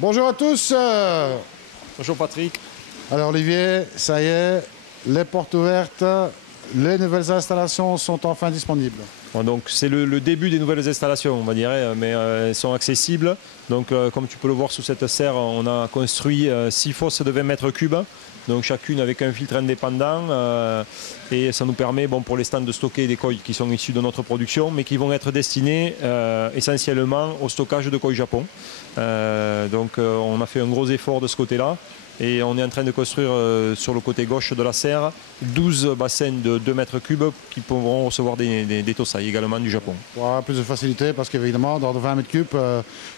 Bonjour à tous. Bonjour Patrick. Alors Olivier, ça y est, les portes ouvertes, les nouvelles installations sont enfin disponibles. Bon, donc c'est le début des nouvelles installations, on va dire, mais elles sont accessibles. Donc comme tu peux le voir sous cette serre, on a construit 6 fosses de 20 mètres cubes, donc chacune avec un filtre indépendant, et ça nous permet pour les stands de stocker des koi qui sont issus de notre production, mais qui vont être destinés essentiellement au stockage de koi Japon. Donc on a fait un gros effort de ce côté-là. Et on est en train de construire sur le côté gauche de la serre 12 bassins de 2 mètres cubes qui pourront recevoir des tosai également du Japon. Pour avoir plus de facilité, parce qu'évidemment, dans 20 mètres cubes,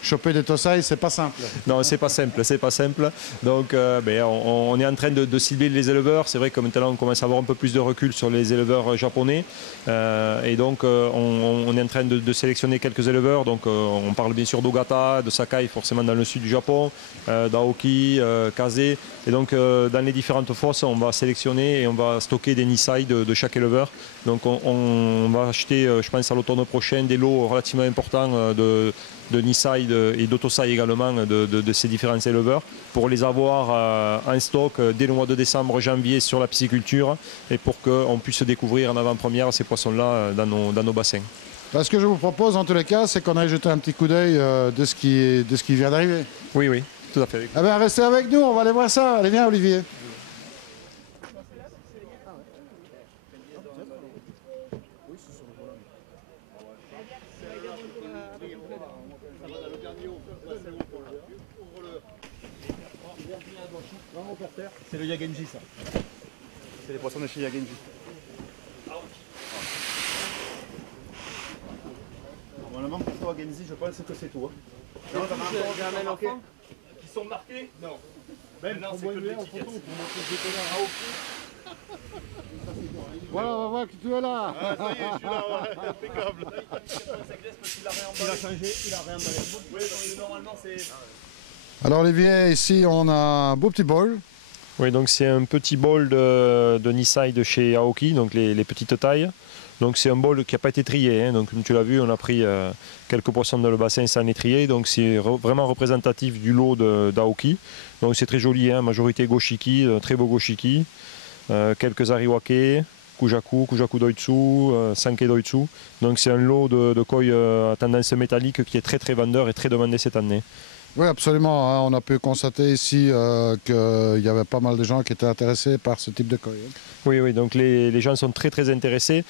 choper des tosai, c'est pas simple. Non, c'est pas simple, c'est pas simple. Donc on est en train de cibler les éleveurs. C'est vrai que maintenant on commence à avoir un peu plus de recul sur les éleveurs japonais. Et donc on est en train de sélectionner quelques éleveurs. Donc on parle bien sûr d'Ogata, de Sakai, forcément dans le sud du Japon, d'Aoki, Kaze. Et donc dans les différentes fosses, on va sélectionner et on va stocker des Nisai de chaque éleveur. Donc on va acheter, je pense à l'automne prochain, des lots relativement importants de Nisai et d'Otosai également de ces différents éleveurs pour les avoir en stock dès le mois de décembre, janvier sur la pisciculture et pour qu'on puisse découvrir en avant-première ces poissons-là dans nos bassins. Ce que je vous propose en tous les cas, c'est qu'on aille jeter un petit coup d'œil de ce qui vient d'arriver. Oui, oui, tout à fait. Eh bien, restez avec nous, on va aller voir ça. Allez, viens Olivier. C'est le Yagenji, ça. C'est les poissons de chez Yagenji. Normalement, pour toi, Yagenji, je pense que c'est toi. Non, t'as un enfant qui sont marqués? Non. Ben, non, c'est que le petit photo pour montrer que j'étais là. Voilà, on va voir que tu es là. Ah, ça y est, je suis là, ouais, impeccable. Il a changé, il a réemballé. Oui, normalement, c'est... Alors Olivier, ici on a un beau petit bol. Oui, donc c'est un petit bol de Nisai de chez Aoki, donc les petites tailles. Donc c'est un bol qui n'a pas été trié, hein. Donc comme tu l'as vu, on a pris quelques poissons dans le bassin sans les trier, donc c'est vraiment représentatif du lot d'Aoki. Donc c'est très joli, hein. Majorité Goshiki, très beau Goshiki, quelques Ariwake, Kujaku Doitsu, Sankei Doitsu. Donc c'est un lot de koi à tendance métallique qui est très très vendeur et très demandé cette année. Oui, absolument, hein. On a pu constater ici qu'il y avait pas mal de gens qui étaient intéressés par ce type de koi. Oui, oui, donc les gens sont très très intéressés.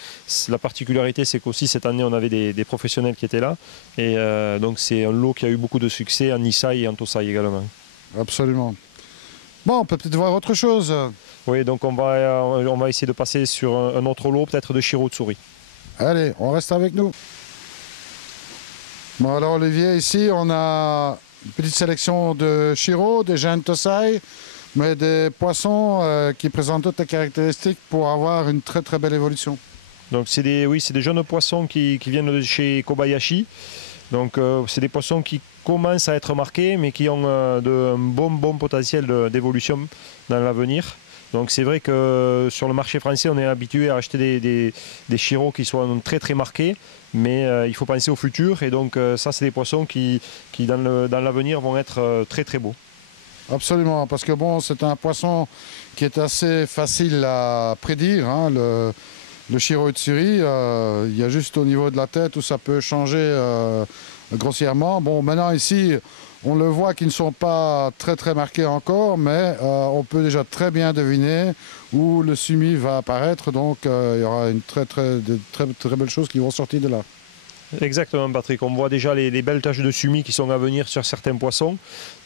La particularité, c'est qu'aussi cette année, on avait des professionnels qui étaient là. Et donc c'est un lot qui a eu beaucoup de succès en Nisai et en Tosai également. Absolument. Bon, on peut peut-être voir autre chose. Oui, donc on va essayer de passer sur un autre lot, peut-être de Shiro Tsuri. Allez, on reste avec nous. Bon, alors Olivier, ici on a une petite sélection de Shiro, des jeunes Tosai, mais des poissons qui présentent toutes les caractéristiques pour avoir une très très belle évolution. Donc c'est des jeunes poissons qui viennent de chez Kobayashi. Donc c'est des poissons qui commencent à être marqués, mais qui ont un bon potentiel d'évolution dans l'avenir. Donc c'est vrai que sur le marché français, on est habitué à acheter des Shiro qui sont très très marqués, mais il faut penser au futur. Et donc ça, c'est des poissons qui dans l'avenir vont être très très beaux. Absolument, parce que bon, c'est un poisson qui est assez facile à prédire, hein, le Shiro Utsuri. Il y a juste au niveau de la tête où ça peut changer grossièrement. Bon, maintenant ici, on le voit qu'ils ne sont pas très très marqués encore, mais on peut déjà très bien deviner où le sumi va apparaître. Donc il y aura de très belles choses qui vont sortir de là. Exactement, Patrick. On voit déjà les belles taches de sumi qui sont à venir sur certains poissons.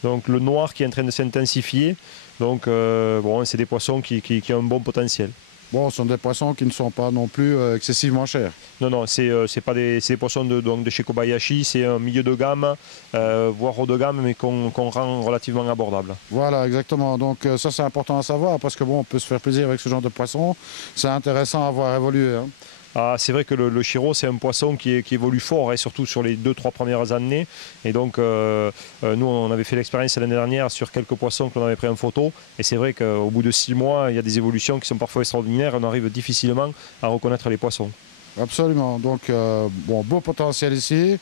Donc le noir qui est en train de s'intensifier. Donc bon, c'est des poissons qui ont un bon potentiel. Bon, ce sont des poissons qui ne sont pas non plus excessivement chers. Non, c'est des poissons de chez Kobayashi, c'est un milieu de gamme, voire haut de gamme, mais qu'on rend relativement abordable. Voilà, exactement. Donc ça, c'est important à savoir, parce que bon, on peut se faire plaisir avec ce genre de poisson. C'est intéressant à voir évoluer, hein. Ah, c'est vrai que le Shiro, c'est un poisson qui évolue fort, et surtout sur les 2-3 premières années. Et donc, nous, on avait fait l'expérience l'année dernière sur quelques poissons que l'on avait pris en photo. Et c'est vrai qu'au bout de 6 mois, il y a des évolutions qui sont parfois extraordinaires. On arrive difficilement à reconnaître les poissons. Absolument. Donc, bon, beau potentiel ici.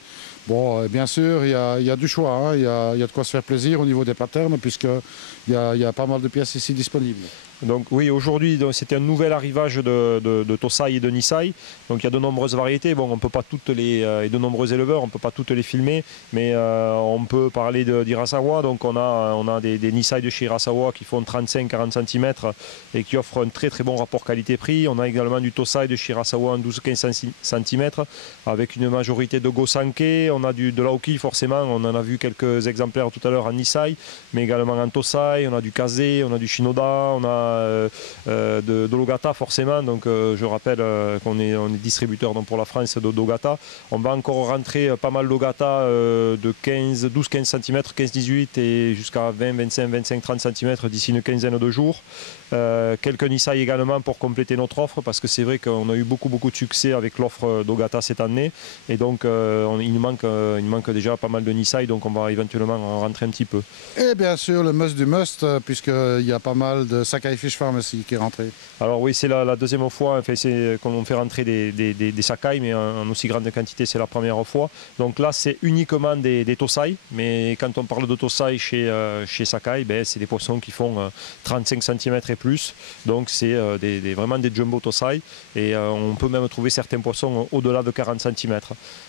Bon, bien sûr, il y a du choix, hein. Il y a de quoi se faire plaisir au niveau des patterns, puisqu'il y a pas mal de pièces ici disponibles. Donc oui, aujourd'hui, c'était un nouvel arrivage de Tosai et de Nisai. Donc il y a de nombreuses variétés. Bon, on peut pas toutes les, et de nombreux éleveurs, on ne peut pas toutes les filmer, mais on peut parler d'Hirasawa. Donc on a des Nisai de chez Hirasawa qui font 35-40 cm et qui offrent un très très bon rapport qualité-prix. On a également du Tosai de chez Hirasawa en 12-15 cm avec une majorité de Gosanke. On a de l'Aoki forcément, on en a vu quelques exemplaires tout à l'heure en Nisai, mais également en Tosai. On a du Kaze, on a du Shinoda, on a de Logata forcément, donc je rappelle qu'on est distributeur donc, pour la France de Logata. On va encore rentrer pas mal Logata de 12-15 cm, 15-18 et jusqu'à 20, 25, 25, 30 cm d'ici une quinzaine de jours. Quelques Nisai également pour compléter notre offre, parce que c'est vrai qu'on a eu beaucoup de succès avec l'offre d'Ogata cette année, et donc il nous manque déjà pas mal de Nisai, donc on va éventuellement en rentrer un petit peu. Et bien sûr le must du must, puisqu'il y a pas mal de Sakai Fish Farm aussi qui est rentré. Alors oui, c'est la deuxième fois qu'on fait rentrer des Sakai, mais en aussi grande quantité, c'est la première fois. Donc là, c'est uniquement des Tosai, mais quand on parle de Tosai chez Sakai, ben, c'est des poissons qui font 35 cm et plus. Donc c'est vraiment des jumbo Tosai, et on peut même trouver certains poissons au-delà de 40 cm.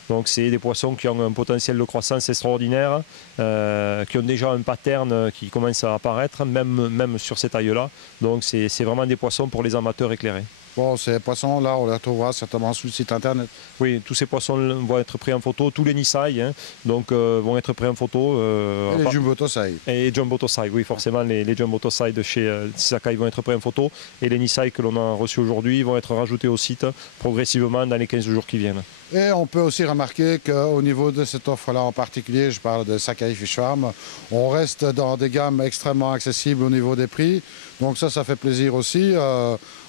Donc c'est des poissons qui ont un potentiel de croissance extraordinaire, qui ont déjà un pattern qui commence à apparaître, même sur ces tailles-là. Donc c'est vraiment des poissons pour les amateurs éclairés. Bon, ces poissons-là, on les retrouvera certainement sur le site internet. Oui, tous ces poissons vont être pris en photo, tous les Nisai donc, vont être pris en photo. Et les Jumbo Tosai. Et Jumbo Tosai, oui, forcément, les Jumbo Tosai de chez Sakai vont être pris en photo. Et les Nisai que l'on a reçus aujourd'hui vont être rajoutés au site progressivement dans les 15 jours qui viennent. Et on peut aussi remarquer qu'au niveau de cette offre-là en particulier, je parle de Sakai Fish Farm, on reste dans des gammes extrêmement accessibles au niveau des prix. Donc ça fait plaisir aussi.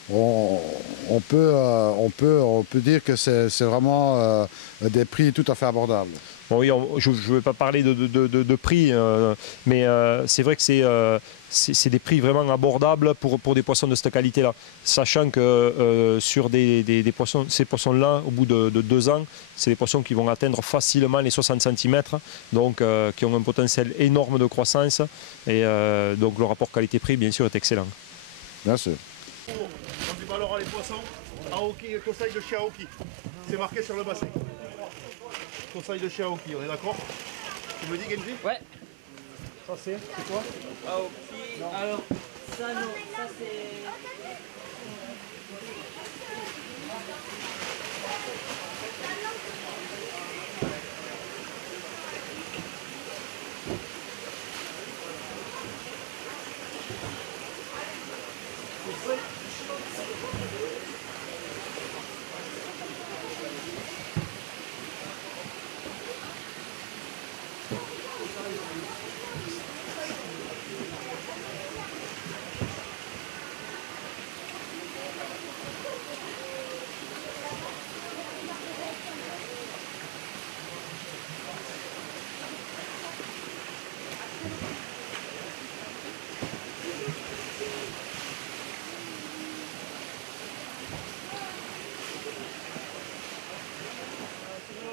On peut dire que c'est vraiment des prix tout à fait abordables. Bon, oui, je ne vais pas parler de prix, mais c'est vrai que c'est des prix vraiment abordables pour des poissons de cette qualité-là. Sachant que sur ces poissons-là, au bout de 2 ans, c'est des poissons qui vont atteindre facilement les 60 cm, donc qui ont un potentiel énorme de croissance. Et donc le rapport qualité-prix, bien sûr, est excellent. Bien sûr. On débalera les poissons. Aoki et Tosai de chez Aoki. C'est marqué sur le bassin. Tosai de chez Aoki, on est d'accord? Tu me dis, Genji? Ouais. Ça c'est quoi? Aoki. Non. Alors, ça non, ça c'est...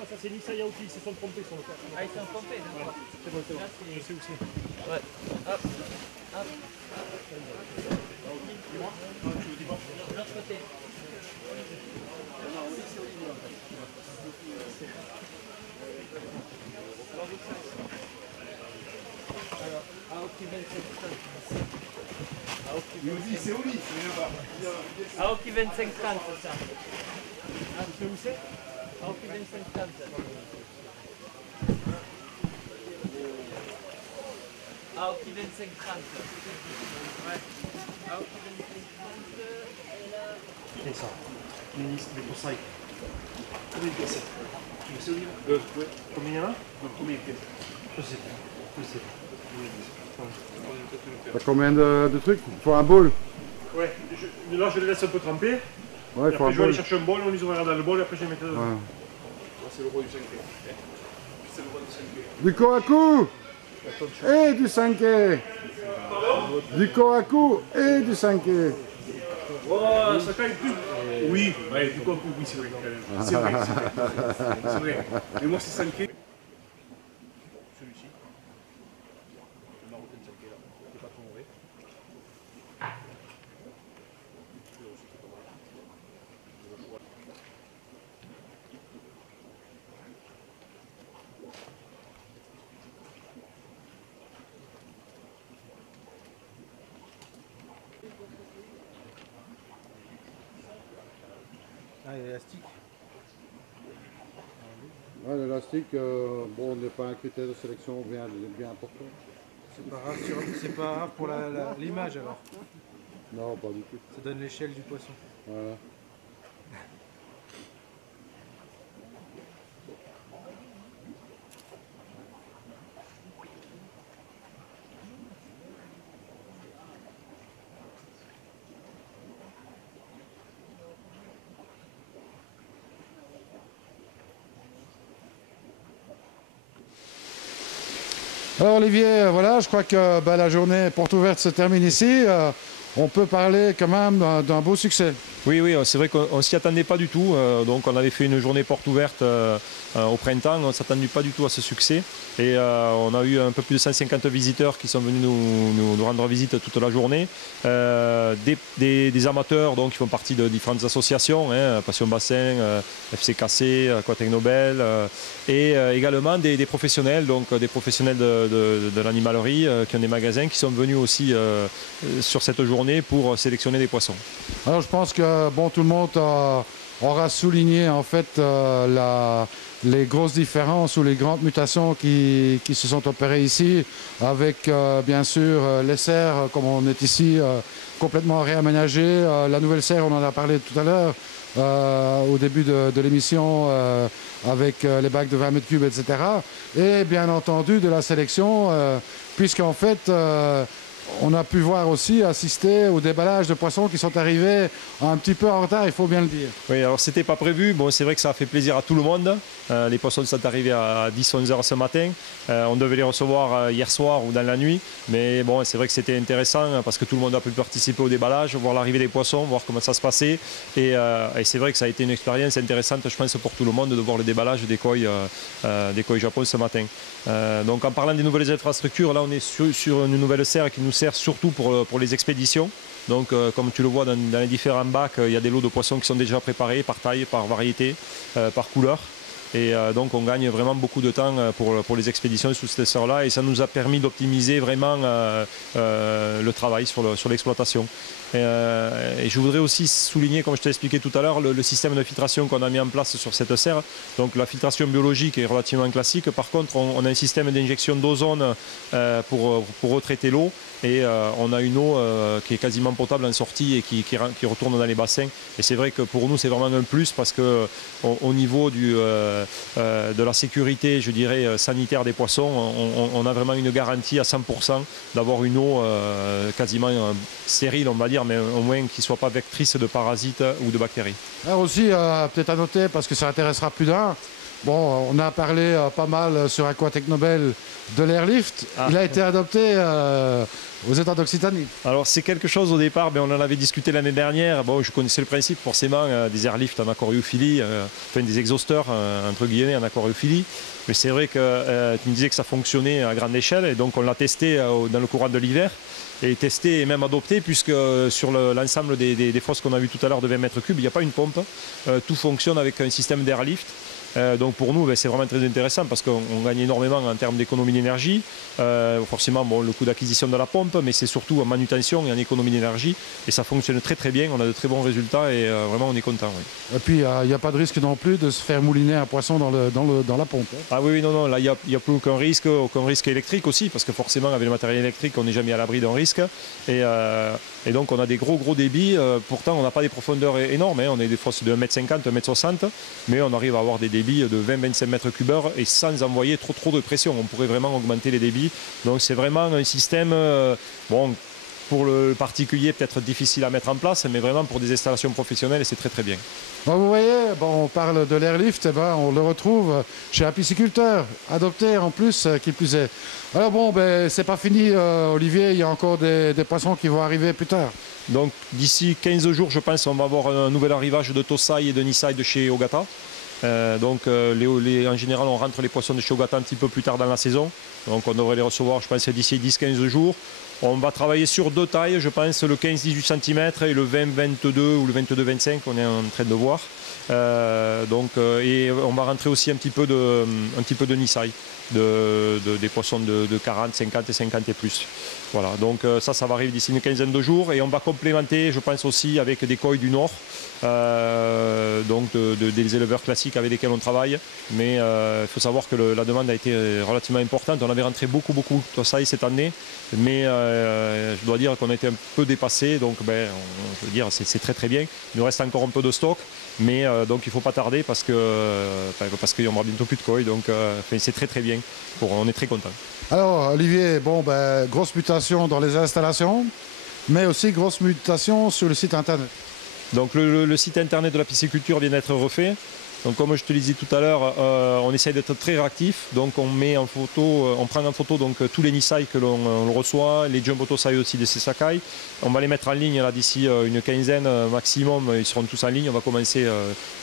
Ça c'est Nisai Aoki, ils se sont trompés sur le cas. Ah, ils sont trompés, d'accord. C'est bon, c'est bon. Là, Je sais où c'est. Ouais. Hop. Hop. Dis-moi. Non, tu le dis pas. De l'autre côté. Alors, Aoki 25-30. Il me dit, c'est Oli, c'est là-bas. Aoki 25-30, c'est ça. Ah, tu sais où c'est? Aoki 25-30. Aoki 25-30. Ouais. Aoki 25-30. Et là... Et ça, ministre des Tosai. Combien de pièces? Tu sais où il est? Oui. Combien il y en a? Non, combien de pièces? Je sais pas. Je sais pas. T'as combien de trucs? Il faut un bol. Ouais, là je les laisse un peu tremper. Ouais, il faut un Après je vais aller bol. chercher un bol, on les ouvrira dans le bol et après je les mettrai dedans. Ouais. C'est le roi du 5P. C'est le roi du 5P. Du Kohaku et du 5K. Du Kohaku et du 5K. Oh, ça caille plus. Oui, ouais, du coup, oui, c'est vrai. C'est vrai, c'est vrai. Mais moi c'est 5P. l'élastique. Ouais, l'élastique, bon, n'est pas un critère de sélection bien important. C'est pas grave pour l'image alors. Non, pas du tout. Ça donne l'échelle du poisson. Voilà. Alors Olivier, voilà, je crois que la journée porte ouverte se termine ici. On peut parler quand même d'un beau succès. Oui, oui, c'est vrai qu'on ne s'y attendait pas du tout. Donc on avait fait une journée porte ouverte au printemps. On ne s'attendait pas du tout à ce succès. Et on a eu un peu plus de 150 visiteurs qui sont venus nous rendre visite toute la journée. Des amateurs donc, qui font partie de différentes associations, hein, Passion Bassin, FCKC, Aquatec Nobel, et également des professionnels, donc des professionnels de l'animalerie qui ont des magasins qui sont venus aussi sur cette journée pour sélectionner des poissons. Alors je pense que bon, tout le monde aura souligné en fait les grosses différences ou les grandes mutations qui se sont opérées ici, avec bien sûr les serres, comme on est ici, complètement réaménagées. La nouvelle serre, on en a parlé tout à l'heure au début de l'émission, avec les bacs de 20 mètres cubes, etc. Et bien entendu de la sélection, puisqu'en fait on a pu voir aussi, assister au déballage de poissons qui sont arrivés un petit peu en retard, il faut bien le dire. Oui, alors c'était pas prévu. Bon, c'est vrai que ça a fait plaisir à tout le monde. Les poissons sont arrivés à 10-11 heures ce matin. On devait les recevoir hier soir ou dans la nuit. Mais bon, c'est vrai que c'était intéressant parce que tout le monde a pu participer au déballage, voir l'arrivée des poissons, voir comment ça se passait. Et c'est vrai que ça a été une expérience intéressante, je pense, pour tout le monde de voir le déballage des koi Japon ce matin. Donc en parlant des nouvelles infrastructures, là on est sur une nouvelle serre qui nous sert surtout pour les expéditions. Donc comme tu le vois dans les différents bacs, il y a des lots de poissons qui sont déjà préparés par taille, par variété, par couleur. Et donc on gagne vraiment beaucoup de temps pour les expéditions sous cette serre-là, et ça nous a permis d'optimiser vraiment le travail sur l'exploitation. Et je voudrais aussi souligner, comme je t'ai expliqué tout à l'heure, le système de filtration qu'on a mis en place sur cette serre. Donc la filtration biologique est relativement classique. Par contre, on a un système d'injection d'ozone pour retraiter l'eau. Et on a une eau qui est quasiment potable en sortie et qui retourne dans les bassins. Et c'est vrai que pour nous, c'est vraiment un plus parce qu'au niveau de la sécurité, je dirais, sanitaire des poissons, on a vraiment une garantie à 100% d'avoir une eau quasiment stérile, on va dire, mais au moins qui ne soit pas vectrice de parasites ou de bactéries. Alors aussi, peut-être à noter, parce que ça intéressera plus d'un, bon, on a parlé pas mal sur Aquatec Nobel de l'airlift. Il a été adopté aux États d'Occitanie. Alors c'est quelque chose au départ, on en avait discuté l'année dernière. Bon, je connaissais le principe forcément des airlifts en aquariophilie, enfin des exhausteurs entre guillemets en aquariophilie. Mais c'est vrai que tu me disais que ça fonctionnait à grande échelle, et donc on l'a testé dans le courant de l'hiver. Et testé et même adopté, puisque sur l'ensemble des fosses qu'on a vues tout à l'heure de 20 mètres cubes, il n'y a pas une pompe. Tout fonctionne avec un système d'airlift. Donc pour nous, c'est vraiment très intéressant parce qu'on gagne énormément en termes d'économie d'énergie. Forcément, bon, le coût d'acquisition de la pompe, mais c'est surtout en manutention et en économie d'énergie. Et ça fonctionne très très bien, on a de très bons résultats et vraiment on est content. Oui. Et puis il n'y a pas de risque non plus de se faire mouliner un poisson dans la pompe. Hein. Ah oui, non, là il n'y a plus aucun risque électrique aussi, parce que forcément avec le matériel électrique, on n'est jamais à l'abri d'un risque. Et donc on a des gros débits, pourtant on n'a pas des profondeurs énormes, hein. On a des fosses de 1,50 m, 1,60 m, mais on arrive à avoir des débits de 20-25 mètres cubes heure et sans envoyer trop de pression. On pourrait vraiment augmenter les débits. Donc c'est vraiment un système, bon, pour le particulier peut-être difficile à mettre en place, mais vraiment pour des installations professionnelles, c'est très très bien. Bon, vous voyez, on parle de l'airlift, on le retrouve chez un pisciculteur, adopté en plus, qui plus est. Alors bon, c'est pas fini, Olivier, il y a encore des poissons qui vont arriver plus tard. Donc d'ici 15 jours, je pense, on va avoir un nouvel arrivage de Tosai et de Nisai de chez Ogata. En général, on rentre les poissons de chez Ogata un petit peu plus tard dans la saison. Donc on devrait les recevoir, je pense, d'ici 10-15 jours. On va travailler sur deux tailles, je pense, le 15-18 cm et le 20-22 ou le 22-25, on est en train de voir. Et on va rentrer aussi un petit peu de Nisai, des poissons de 40, 50 et 50 et plus. Voilà, donc ça va arriver d'ici une quinzaine de jours et on va complémenter, je pense aussi, avec des koi du Nord, des éleveurs classiques avec lesquels on travaille. Mais il faut savoir que la demande a été relativement importante. On avait rentré beaucoup de Tosai cette année, mais je dois dire qu'on a été un peu dépassé. Donc, je veux dire, c'est très bien. Il nous reste encore un peu de stock, mais donc il ne faut pas tarder parce qu'il n'y aura bientôt plus de koi. Donc, c'est très bien. On est très contents. Alors Olivier, grosse mutation dans les installations, mais aussi grosse mutation sur le site internet. Donc le site internet de la pisciculture vient d'être refait. Donc comme je te le disais tout à l'heure, on essaie d'être très réactif. Donc on prend en photo donc, tous les Nisai que l'on reçoit, les Jumbo Tosai aussi des Sakai. On va les mettre en ligne là d'ici une quinzaine maximum, ils seront tous en ligne. On va commencer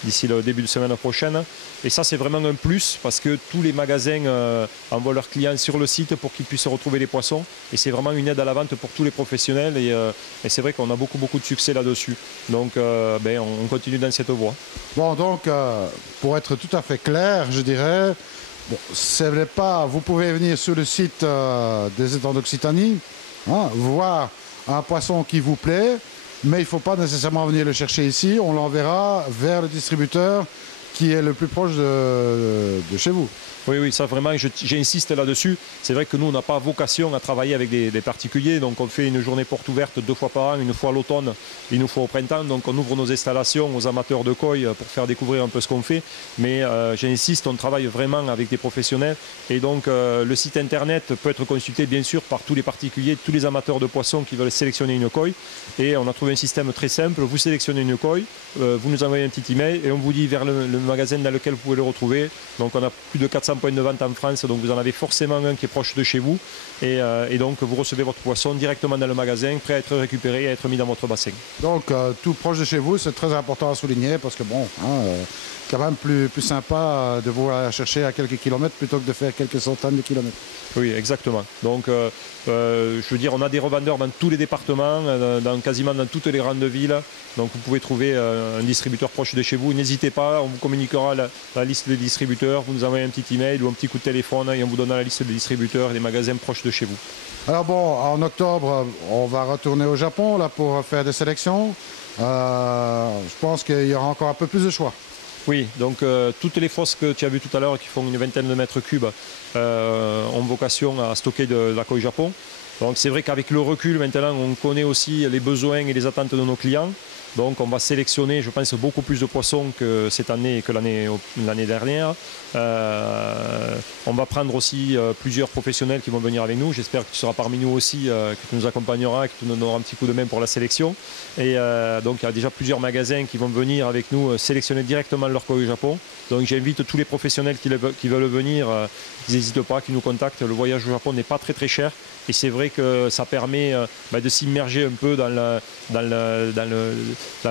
d'ici le début de semaine prochaine. Et ça c'est vraiment un plus parce que tous les magasins envoient leurs clients sur le site pour qu'ils puissent retrouver les poissons. Et c'est vraiment une aide à la vente pour tous les professionnels. Et c'est vrai qu'on a beaucoup de succès là-dessus. Donc on continue dans cette voie. Bon, donc, pour être tout à fait clair, je dirais, vous pouvez venir sur le site des étangs d'Occitanie, voir un poisson qui vous plaît, mais il ne faut pas nécessairement venir le chercher ici. On l'enverra vers le distributeur qui est le plus proche de chez vous. Oui, ça vraiment, j'insiste là-dessus. C'est vrai que nous, on n'a pas vocation à travailler avec des particuliers. Donc, on fait une journée porte ouverte 2 fois par an, une fois à l'automne, une fois au printemps. Donc, on ouvre nos installations aux amateurs de koi pour faire découvrir un peu ce qu'on fait. Mais j'insiste, on travaille vraiment avec des professionnels. Et donc, le site internet peut être consulté, bien sûr, par tous les particuliers, tous les amateurs de poissons qui veulent sélectionner une koi. Et on a trouvé un système très simple. Vous sélectionnez une koi, vous nous envoyez un petit email et on vous dit vers le magasin dans lequel vous pouvez le retrouver. Donc, on a plus de 400 points de vente en France, donc vous en avez forcément un qui est proche de chez vous et donc vous recevez votre poisson directement dans le magasin, prêt à être récupéré et à être mis dans votre bassin. Donc tout proche de chez vous, c'est très important à souligner parce que quand même plus sympa de vous aller chercher à quelques kilomètres plutôt que de faire quelques centaines de kilomètres. Oui, exactement. Donc je veux dire, on a des revendeurs dans tous les départements, quasiment dans toutes les grandes villes. Donc vous pouvez trouver un distributeur proche de chez vous. N'hésitez pas, on vous communiquera la liste des distributeurs. Vous nous envoyez un petit email ou un petit coup de téléphone et on vous donnera la liste des distributeurs et des magasins proches de chez vous. Alors en octobre, on va retourner au Japon là, pour faire des sélections. Je pense qu'il y aura encore un peu plus de choix. Oui, donc toutes les fosses que tu as vues tout à l'heure qui font une vingtaine de mètres cubes ont vocation à stocker de la koi Japon. Donc c'est vrai qu'avec le recul maintenant on connaît aussi les besoins et les attentes de nos clients. Donc on va sélectionner, je pense, beaucoup plus de poissons que cette année et que l'année dernière. On va prendre aussi plusieurs professionnels qui vont venir avec nous. J'espère que tu seras parmi nous aussi, que tu nous accompagneras, que tu nous donneras un petit coup de main pour la sélection. Et donc il y a déjà plusieurs magasins qui vont venir avec nous sélectionner directement leur koi au Japon. Donc j'invite tous les professionnels qui veulent venir, qu'ils n'hésitent pas, qu'ils nous contactent. Le voyage au Japon n'est pas très cher. Et c'est vrai que ça permet de s'immerger un peu dans la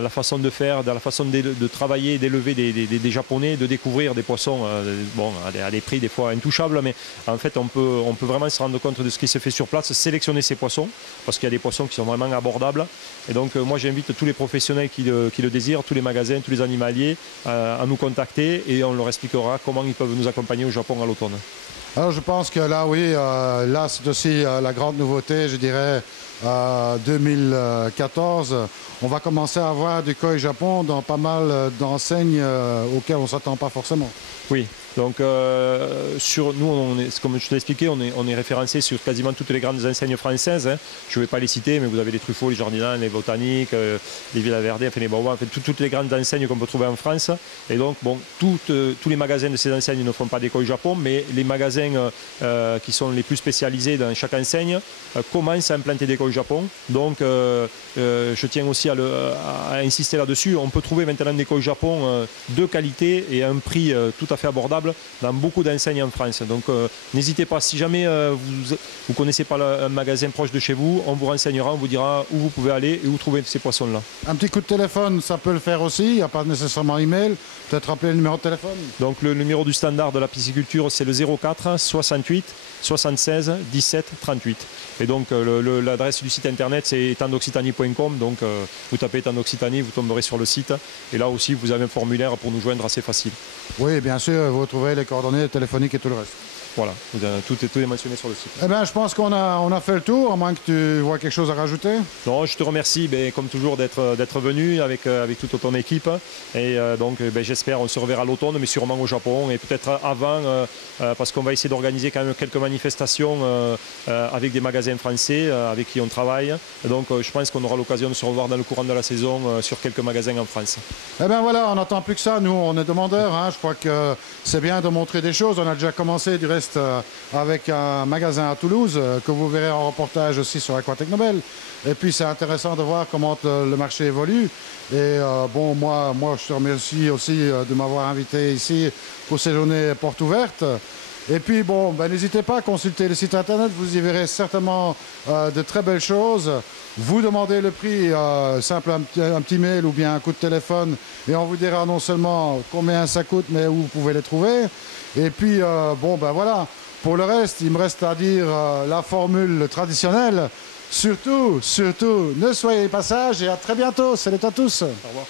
façon de faire, dans la façon de travailler, d'élever des Japonais, de découvrir des poissons à des prix des fois intouchables. Mais en fait, on peut vraiment se rendre compte de ce qui se fait sur place, sélectionner ces poissons, parce qu'il y a des poissons qui sont vraiment abordables. Et donc, moi, j'invite tous les professionnels qui le désirent, tous les magasins, tous les animaliers, à nous contacter et on leur expliquera comment ils peuvent nous accompagner au Japon à l'automne. Alors je pense que là, oui, là c'est aussi la grande nouveauté, je dirais, 2014. On va commencer à avoir du koi Japon dans pas mal d'enseignes auxquelles on ne s'attend pas forcément. Oui, donc nous, comme je te l'ai expliqué, on est référencé sur quasiment toutes les grandes enseignes françaises. Je ne vais pas les citer, mais vous avez les Truffaut, les Jardinans, les Botaniques, les Villa Verde, enfin les Bourbons, enfin, toutes les grandes enseignes qu'on peut trouver en France. Et donc, tous les magasins de ces enseignes ne font pas des koi Japon, mais les magasins qui sont les plus spécialisés dans chaque enseigne commencent à implanter des koi Japon. Donc, je tiens aussi à insister là-dessus. On peut trouver maintenant des koi Japon de qualité et à un prix tout à fait abordable disponible dans beaucoup d'enseignes en France. Donc n'hésitez pas, si jamais vous ne connaissez pas un magasin proche de chez vous, on vous renseignera, on vous dira où vous pouvez aller et où trouver ces poissons-là. Un petit coup de téléphone, ça peut le faire aussi, il n'y a pas nécessairement email. Peut-être rappeler le numéro de téléphone. Donc le numéro du standard de la pisciculture, c'est le 04 68 76 17 38. Et donc l'adresse du site internet, c'est tandoccitanie.com. Donc vous tapez Étang d'Occitanie, vous tomberez sur le site. Et là aussi, vous avez un formulaire pour nous joindre assez facile. Oui, bien sûr, vous retrouvez les coordonnées téléphoniques et tout le reste. Voilà, tout est mentionné sur le site. Eh bien, je pense qu'on a fait le tour, à moins que tu vois quelque chose à rajouter. Non, je te remercie, comme toujours, d'être venu avec toute ton équipe. Et donc, j'espère, on se reverra à l'automne, mais sûrement au Japon. Et peut-être avant, parce qu'on va essayer d'organiser quand même quelques manifestations avec des magasins français avec qui on travaille. Donc, je pense qu'on aura l'occasion de se revoir dans le courant de la saison sur quelques magasins en France. Eh bien voilà, on n'attend plus que ça. Nous, on est demandeurs. Hein. Je crois que c'est bien de montrer des choses. On a déjà commencé du reste avec un magasin à Toulouse que vous verrez en reportage aussi sur Aquatechnobel. Et puis c'est intéressant de voir comment le marché évolue. Et bon, moi je te remercie aussi de m'avoir invité ici pour ces journées portes ouvertes. Et puis bon, n'hésitez pas à consulter le site internet, vous y verrez certainement de très belles choses. Vous demandez le prix, simple un petit mail ou bien un coup de téléphone, et on vous dira non seulement combien ça coûte, mais où vous pouvez les trouver. Et puis voilà, pour le reste, il me reste à dire la formule traditionnelle. Surtout, ne soyez pas sages et à très bientôt. Salut à tous. Au revoir.